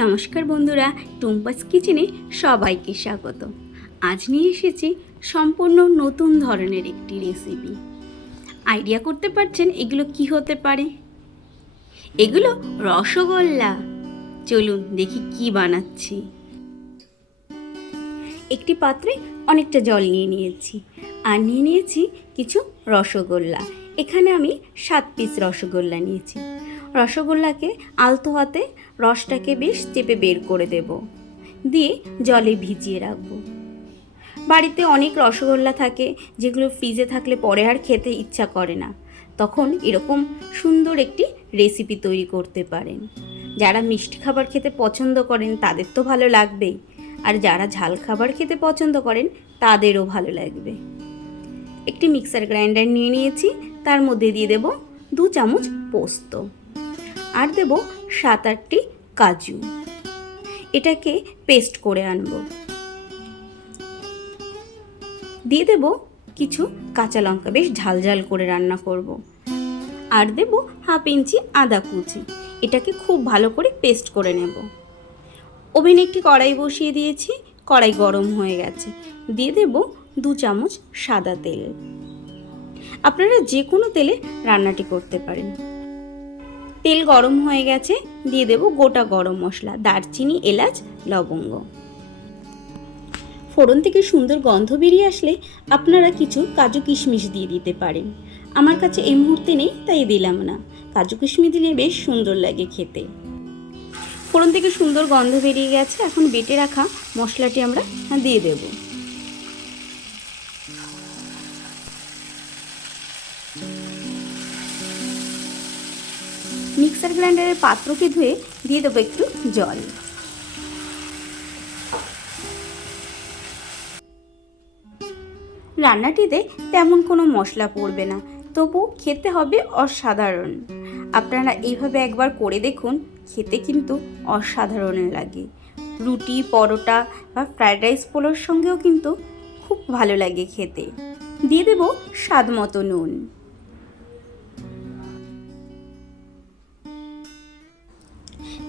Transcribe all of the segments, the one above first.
নমস্কার বন্ধুরা, টুম্পাস কিচেনে সবাইকে স্বাগত। আজ নিয়ে এসেছি সম্পূর্ণ নতুন ধরনের একটি রেসিপি আইডিয়া করতে পারছেন এগুলো কি হতে পারে? এগুলো রসগোল্লা। চলুন দেখি কি বানাচ্ছি। একটি পাত্রে অনেকটা জল নিয়ে নিয়েছি আর নিয়ে নিয়েছি কিছু রসগোল্লা। এখানে আমি সাত পিস রসগোল্লা নিয়েছি। রসগোল্লাকে আলতো হাতে রসটাকে বেশ চেপে বের করে দেব। দিয়ে জলে ভিজিয়ে রাখব। বাড়িতে অনেক রসগোল্লা থাকে, যেগুলো ফ্রিজে থাকলে পরে আর খেতে ইচ্ছা করে না। তখন এরকম সুন্দর একটি রেসিপি তৈরি করতে পারেন। যারা মিষ্টি খাবার খেতে পছন্দ করেন, তাদের তো ভালো লাগবেই। আর যারা ঝাল খাবার খেতে পছন্দ করেন, তাদেরও ভালো লাগবে। একটি মিক্সার গ্রাইন্ডার নিয়ে নিয়েছি, তার মধ্যে দিয়ে দেব দু চামচ পোস্ত। আর দেব সাত আটটি কাজু। এটাকে পেস্ট করে আনব। দিয়ে দেব কিছু কাঁচা লঙ্কা, বেশ ঝাল ঝাল করে রান্না করব। আর দেব হাফ ইঞ্চি আদা কুচি, এটাকে খুব ভালো করে পেস্ট করে নেব। ওভেনে একটি কড়াই বসিয়ে দিয়েছি, কড়াই গরম হয়ে গেছে। দিয়ে দেব দু চামচ সাদা তেল। আপনারা যে কোনো তেলে রান্নাটি করতে পারেন। তেল গরম হয়ে গেছে, দিয়ে দেব গোটা গরম মশলা, দারচিনি, এলাচ, লবঙ্গ। ফোড়ন থেকে সুন্দর গন্ধ বেরিয়ে আসলে আপনারা কিছু কাজু কিশমিশ দিয়ে দিতে পারেন। আমার কাছে এই মুহূর্তে নেই, তাই দিলাম না। কাজু কিশমিশ দিলে বেশ সুন্দর লাগে খেতে। ফোড়ন থেকে সুন্দর গন্ধ বেরিয়ে গেছে, এখন বেটে রাখা মশলাটি আমরা দিয়ে দেব। মিক্সার গ্রাইন্ডারের পাত্রকে ধুয়ে দিয়ে দেবো একটু জল। রান্নাটিতে তেমন কোনো মশলা পড়বে না, তবু খেতে হবে অসাধারণ। আপনারা এইভাবে একবার করে দেখুন, খেতে কিন্তু অসাধারণ লাগে। রুটি, পরোটা বা ফ্রায়েড রাইস পোলোর সঙ্গেও কিন্তু খুব ভালো লাগে খেতে। দিয়ে দেব স্বাদ মতো নুন।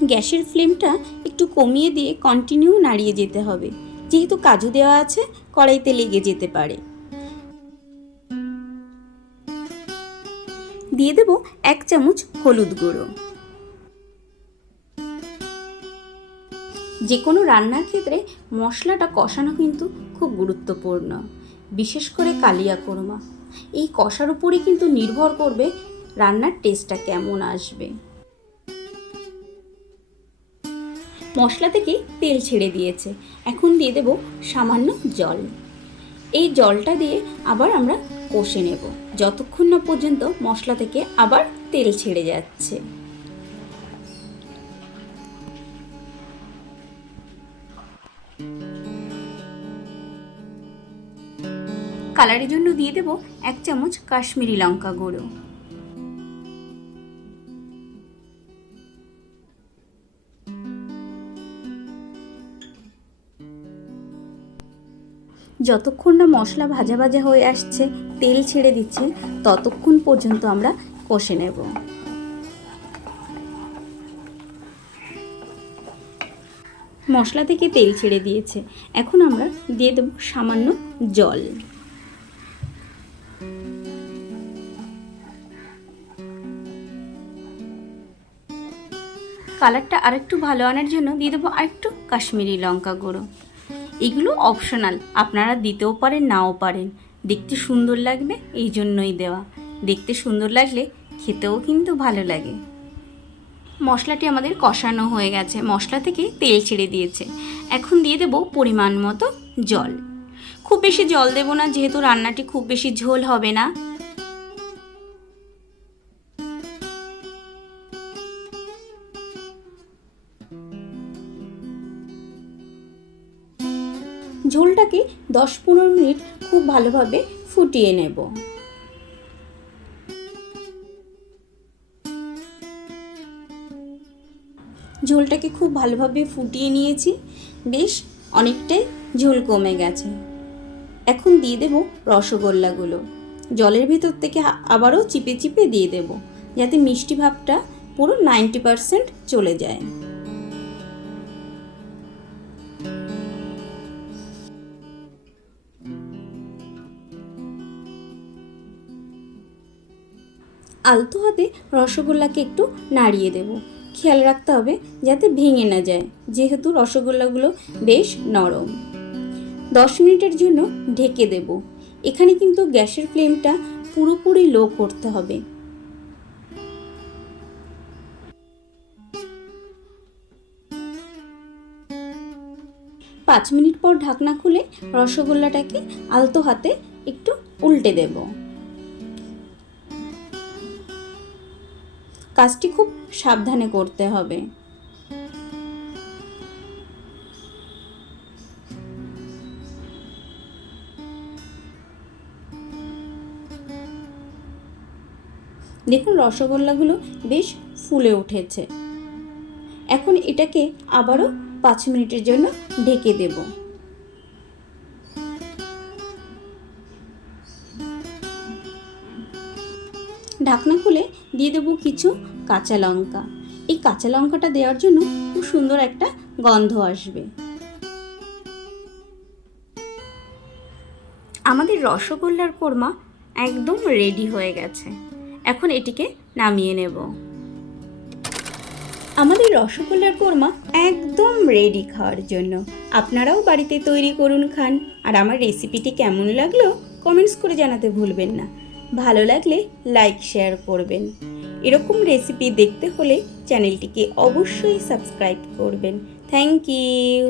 গ্যাসের ফ্লেমটা একটু কমিয়ে দিয়ে কন্টিনিউ নাড়িয়ে যেতে হবে। যেহেতু কাজু দেওয়া আছে, কড়াইতে লেগে যেতে পারে। দিয়ে দেব এক চামচ হলুদ গুঁড়ো। যে কোনো রান্নার ক্ষেত্রে মশলাটা কষানো কিন্তু খুব গুরুত্বপূর্ণ। বিশেষ করে কালিয়া কোরমা। এই কষার উপরই কিন্তু নির্ভর করবে রান্নার টেস্টটা কেমন আসবে। মশলা থেকে তেল ছেড়ে দিয়েছে। এখন দিয়ে দেব সামান্য জল। এই জলটা দিয়ে আবার আমরা কষে নেব। যতক্ষণ না পর্যন্ত মশলা থেকে আবার তেল ছেড়ে যাচ্ছে। কালারের জন্য দিয়ে দেব এক চামচ কাশ্মীরি লঙ্কা গুঁড়ো। যতক্ষণ না মশলা ভাজা ভাজা হয়ে আসছে, তেল ছেড়ে দিচ্ছে, ততক্ষণ পর্যন্ত আমরা কষে নেব। মশলা থেকে তেল ছেড়ে দিয়েছে। এখন আমরা দিয়ে দেব সামান্য জল। কালারটা আরেকটু ভালো আনার জন্য দিয়ে দেবো আরেকটু কাশ্মীরি লঙ্কা গুঁড়ো। এগুলো অপশনাল আপনারা দিতেও পারেন, নাও পারেন। দেখতে সুন্দর লাগবে, এই জন্যই দেওয়া। দেখতে সুন্দর লাগলে খেতেও কিন্তু ভালো লাগে। মশলাটি আমাদের কষানো হয়ে গেছে। মশলা থেকে তেল ছেড়ে দিয়েছে। এখন দিয়ে দেব পরিমাণ মতো জল। খুব বেশি জল দেব না, যেহেতু রান্নাটি খুব বেশি ঝোল হবে না। ঝোলটাকে দশ পনেরো মিনিট খুব ভালোভাবে ফুটিয়ে নেব। ঝোলটাকে খুব ভালোভাবে ফুটিয়ে নিয়েছি। বেশ অনেকটাই ঝোল কমে গেছে। এখন দিয়ে দেব রসগোল্লাগুলো। জলের ভেতর থেকে আবারও চিপে চিপে দিয়ে দেব, যাতে মিষ্টি ভাবটা পুরো নাইনটি পারসেন্ট চলে যায়। আলতো হাতে রসগোল্লাকে একটু নাড়িয়ে দেব। খেয়াল রাখতে হবে যাতে ভেঙে না যায়, যেহেতু রসগোল্লাগুলো বেশ নরম। দশ মিনিটের জন্য ঢেকে দেব। এখানে কিন্তু গ্যাসের ফ্লেমটা পুরোপুরি লো করতে হবে। পাঁচ মিনিট পর ঢাকনা খুলে রসগোল্লাটাকে আলতো হাতে একটু উল্টে দেব। কাজটি খুব সাবধানে করতে হবে। দেখুন, রসগোল্লাগুলো বেশ ফুলে উঠেছে। এখন এটাকে আবারও পাঁচ মিনিটের জন্য ঢেকে দেব। ঢাকনা খুলে দিয়ে দেবো কিছু কাঁচা লঙ্কা। এই কাঁচা লঙ্কাটা দেওয়ার জন্য খুব সুন্দর একটা গন্ধ আসবে। আমাদের রসগোল্লার কোরমা একদম রেডি হয়ে গেছে। এখন এটিকে নামিয়ে নেব। আমাদের রসগোল্লার কোরমা একদম রেডি খাওয়ার জন্য। আপনারাও বাড়িতে তৈরি করুন খান। আর আমার রেসিপিটি কেমন লাগল কমেন্টস করে জানাতে ভুলবেন না। ভালো লাগলে লাইক শেয়ার করবেন। এরকম রেসিপি দেখতে হলে চ্যানেলটিকে অবশ্যই সাবস্ক্রাইব করবেন। Thank you